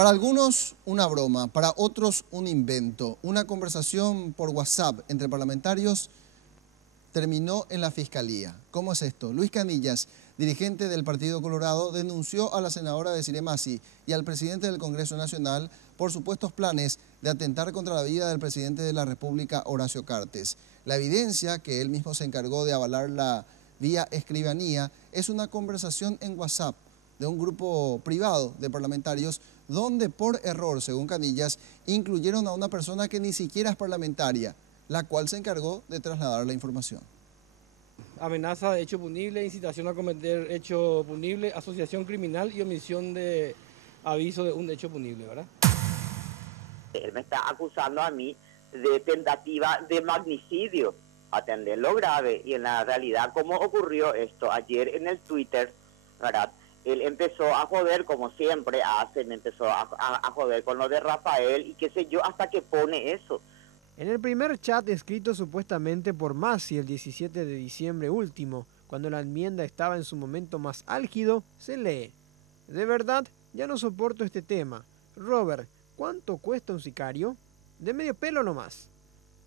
Para algunos una broma, para otros un invento. Una conversación por WhatsApp entre parlamentarios terminó en la Fiscalía. ¿Cómo es esto? Luis Canillas, dirigente del Partido Colorado, denunció a la senadora Desirée Massi y al presidente del Congreso Nacional por supuestos planes de atentar contra la vida del presidente de la República, Horacio Cartes. La evidencia, que él mismo se encargó de avalarla vía escribanía, es una conversación en WhatsApp de un grupo privado de parlamentarios donde por error, según Canillas, incluyeron a una persona que ni siquiera es parlamentaria, la cual se encargó de trasladar la información. Amenaza de hecho punible, incitación a cometer hecho punible, asociación criminal y omisión de aviso de un hecho punible, ¿verdad? Él me está acusando a mí de tentativa de magnicidio, atender lo grave, y en la realidad, ¿cómo ocurrió esto? Ayer en el Twitter, ¿verdad? Él empezó a joder, como siempre hace, me empezó a joder con lo de Rafael y qué sé yo, hasta que pone eso. En el primer chat escrito supuestamente por Massi el 17 de diciembre último, cuando la enmienda estaba en su momento más álgido, se lee: de verdad, ya no soporto este tema. Robert, ¿cuánto cuesta un sicario? De medio pelo nomás.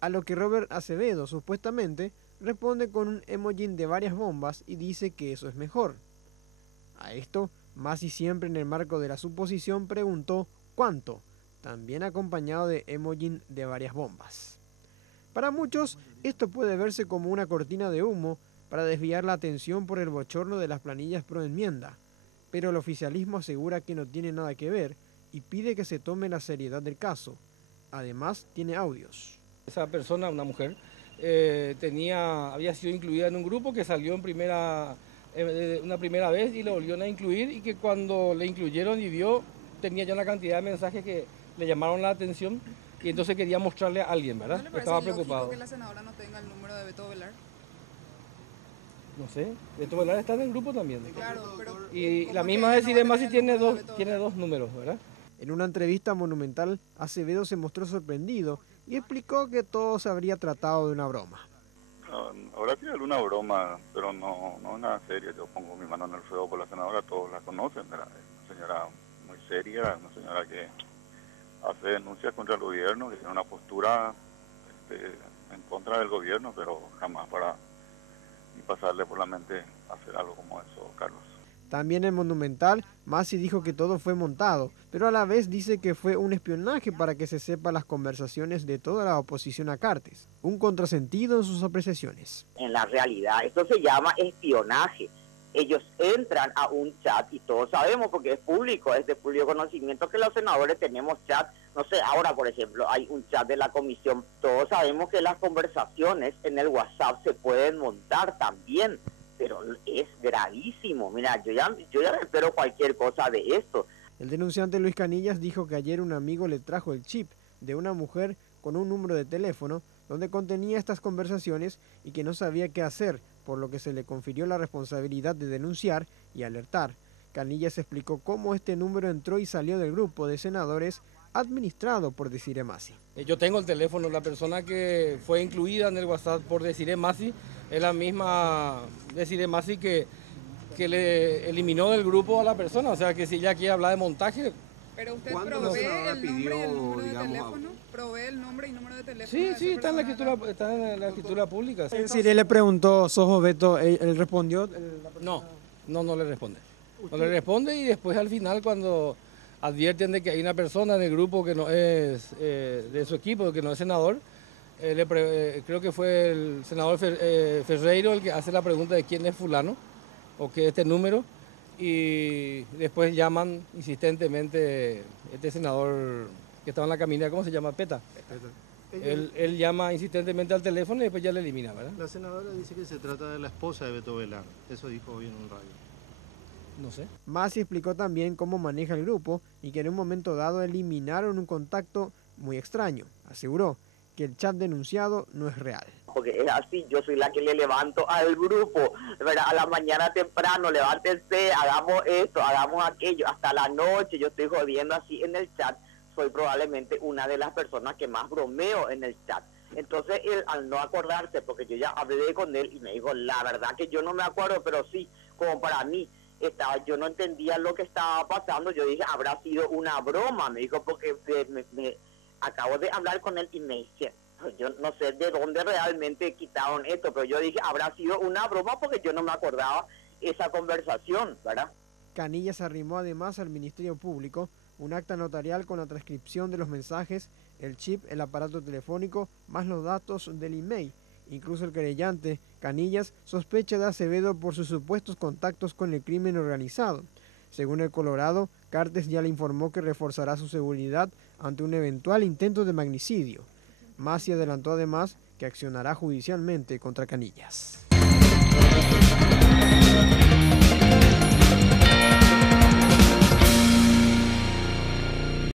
A lo que Robert Acevedo, supuestamente, responde con un emoji de varias bombas y dice que eso es mejor. A esto, Massi, siempre en el marco de la suposición, preguntó ¿cuánto?, también acompañado de emoji de varias bombas. Para muchos, esto puede verse como una cortina de humo para desviar la atención por el bochorno de las planillas pro enmienda, pero el oficialismo asegura que no tiene nada que ver y pide que se tome la seriedad del caso. Además, tiene audios. Esa persona, una mujer, había sido incluida en un grupo que salió una primera vez y lo volvieron a incluir, y que cuando le incluyeron y vio, tenía ya una cantidad de mensajes que le llamaron la atención y entonces quería mostrarle a alguien, ¿verdad? ¿No le parece Estaba preocupado. lógico que la senadora no tenga el número de Beto Velar? No sé, Beto Velar está en el grupo también. Claro, pero... Y la misma Desirée Massi tiene dos números, ¿verdad? En una entrevista monumental, Acevedo se mostró sorprendido y explicó que todo se habría tratado de una broma. Ahora sí, alguna broma, pero no nada seria. Yo pongo mi mano en el fuego por la senadora, todos la conocen, ¿verdad? Es una señora muy seria, una señora que hace denuncias contra el gobierno, que tiene una postura en contra del gobierno, pero jamás para ni pasarle por la mente hacer algo como eso, Carlos. También en Monumental, Massi dijo que todo fue montado, pero a la vez dice que fue un espionaje para que se sepa las conversaciones de toda la oposición a Cartes. Un contrasentido en sus apreciaciones. En la realidad, esto se llama espionaje. Ellos entran a un chat y todos sabemos, porque es público, es de público conocimiento, que los senadores tenemos chat. No sé, ahora por ejemplo hay un chat de la comisión. Todos sabemos que las conversaciones en el WhatsApp se pueden montar también, pero es gravísimo. Mira, yo ya me espero cualquier cosa de esto. El denunciante Luis Canillas dijo que ayer un amigo le trajo el chip de una mujer con un número de teléfono donde contenía estas conversaciones y que no sabía qué hacer, por lo que se le confirió la responsabilidad de denunciar y alertar. Canillas explicó cómo este número entró y salió del grupo de senadores administrado por Desirée Massi. Yo tengo el teléfono, la persona que fue incluida en el WhatsApp por Desirée Massi es la misma Desirée Massi que le eliminó del grupo a la persona, o sea que si ella quiere hablar de montaje... Pero usted provee el nombre y el número de teléfono, provee el nombre y número de teléfono. Sí, está en la escritura pública. Sí. Si le preguntó, ¿sos Beto? ¿Él respondió? No le responde. No le responde, y después al final, cuando advierten de que hay una persona en el grupo que no es de su equipo, que no es senador, creo que fue el senador Ferreiro el que hace la pregunta de quién es fulano o qué es este número, y después llaman insistentemente este senador que estaba en la caminera, ¿cómo se llama? Peta. Él llama insistentemente al teléfono y después ya le elimina, ¿verdad? La senadora dice que se trata de la esposa de Beto Velar, eso dijo hoy en un radio. No sé. Massi explicó también cómo maneja el grupo y que en un momento dado eliminaron un contacto muy extraño. Aseguró que el chat denunciado no es real. Porque es así, yo soy la que le levanto al grupo, ¿verdad? A la mañana temprano, levántense, hagamos esto, hagamos aquello, hasta la noche yo estoy jodiendo así en el chat. Soy probablemente una de las personas que más bromeo en el chat. Entonces él, al no acordarse, porque yo ya hablé con él y me dijo, la verdad que yo no me acuerdo, pero sí, como para mí, yo no entendía lo que estaba pasando. Yo dije, habrá sido una broma, me dijo, porque me acabo de hablar con él y me dice, yo no sé de dónde realmente quitaron esto, pero yo dije, habrá sido una broma porque yo no me acordaba esa conversación, ¿verdad? Canillas arrimó además al Ministerio Público un acta notarial con la transcripción de los mensajes, el chip, el aparato telefónico, más los datos del email. Incluso el querellante, Canillas, sospecha de Acevedo por sus supuestos contactos con el crimen organizado. Según el Colorado, Cartes ya le informó que reforzará su seguridad ante un eventual intento de magnicidio. Massi adelantó además que accionará judicialmente contra Canillas.